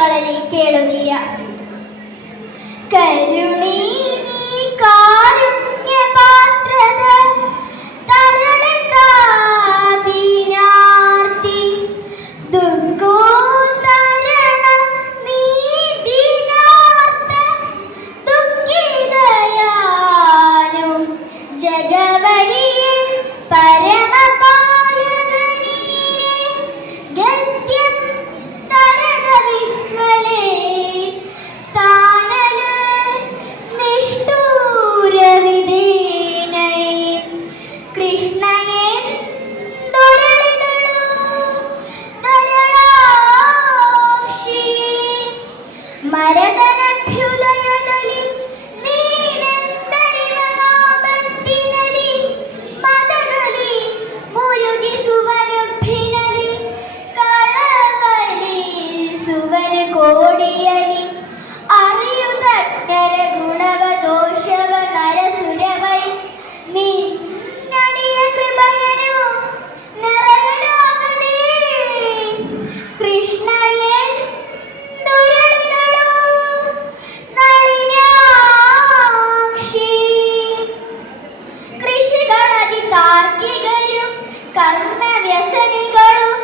താരങ്ങളിൽ കേളുനിര കരുണീ കാരുണ്യപാത്രത തരണതാദിനാർത്തി ദുഃഖോത്തരണം നീതിനാർത്ത ദുഃഖിതയാനും ജഗവരിയെ പരമപാലകനീരെ ഗദ്യം തരക വിഹ്വലേ താനല് നിഷ്ഠൂരവിധീനൈ കൃഷ്ണയെ ദുരളിതളു തരളാക്ഷി മരതനഭ്യുദയദലി നീനന്തരിവനാപത്തിനലി മദദലി മുരുകി സുവനുഭിനലി കളവലി സുവന് കോടിയലി അറിയുതക്കര ഗുണവദോഷവ നരസുരവൈ നിന്നടിയ കൃപയനു നിറയലാകതേ കൃഷ്ണയെ ദുരളിതളു നളിനാക്ഷി കൃഷികളതി താർക്കികരും കർമ്മവ്യസനികളും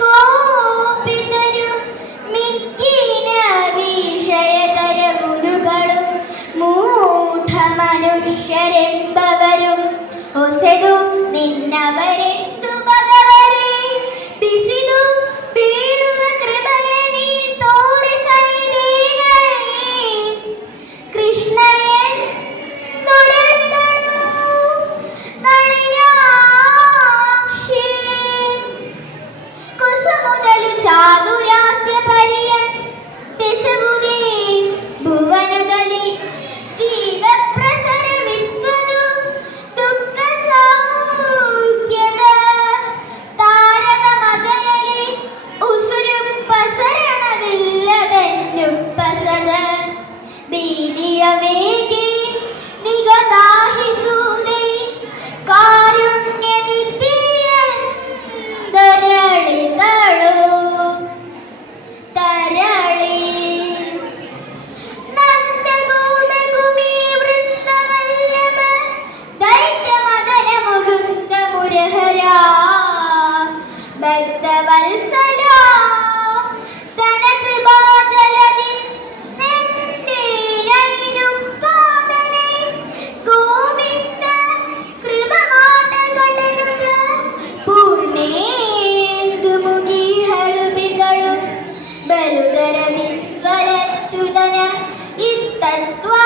കോപിതരും മിഥ്യീന വിഷയതര ഗുരുകളും മൂഢ മനുഷ്യരെമ്പവരും ಹೊಸೆದು ನಿನ್ನವರೆಂದು ಭಗವರೇ ಬಿಸಿದು ಬೀಳುವ ಕೃಪೆಯ ನೀ ತೋರಿಸೈದೇನೈ ಕೃಷ್ಣಯೇ ನುಡಿದಳು ನಳಿನಾಕ್ಷಿ ಕುಸುಮುದಲು ಚಾದುರಾಸ್ಯ ಪರಿಯ ತೆಸವುಗೆ ಭುವನದಲ್ಲಿ ಜೀವ ಪ್ರಸರವಿದ್ವದು ದುಃಖ ಸೌಖ್ಯದ ತಾರದ ಮದಯಲಿ ಉಸುರು ಪಸರಣವಿಲ್ಲದನ್ನುಪ್ಪಸದ ಬೀದಿಯ ಮೇಗೆ ನಿಗದಾಹಿಸುವುದೇ ಕಾರುಣ್ಯ ನಿಧಿಯಂದರಳಿದಳು ತರಳಿ ನಂದಗೋಮಗುಮಿ ವೃತ್ತವಲ್ಲಭ ದೈತ್ಯ ಮದನ ಮುಗುಂದ ಮುರಹರ ಭಕ್ತವತ್ಸಲ ತನ ಕೃಪಾಜಲದಿ ನೆಂದೇನೈನು ಕಾದನೆ ಗೋವಿಂದ ಕೃಪಮಾಟಗಡನುಗ ಪೂರ್ಣೇಂದು ಮುಗಿ ಹಳುಬಿಗಳು ಬಲುದರ ವಿದ್ವಲಚ್ಯುತನ ಇತ್ತತ್ವಾ